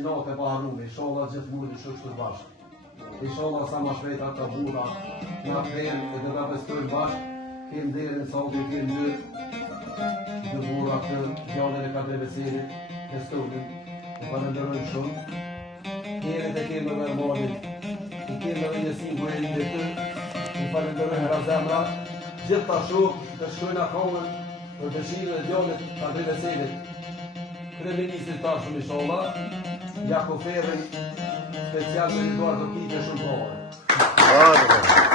një natë e paharume, inshallah gjithmonë i shoqë të bashkë. Inshallah sa më shpejt ata burra na kthehen e do ta bestojmë bashkë. Kem derën sa u kem dy burra të djalin e Kadreveselit, të Stolit. E falenderoj shumë. Kemi të kemë normalit. I kemë edhe një simbol e një të. I falenderoj hera zemra. Gjithashtu të shkojnë akallën për dëshirën e djalit Kadreveselit. Kryeministrit tashëm inshallah, Jako Ferrin, special për Eduardo Kite shumë kohë.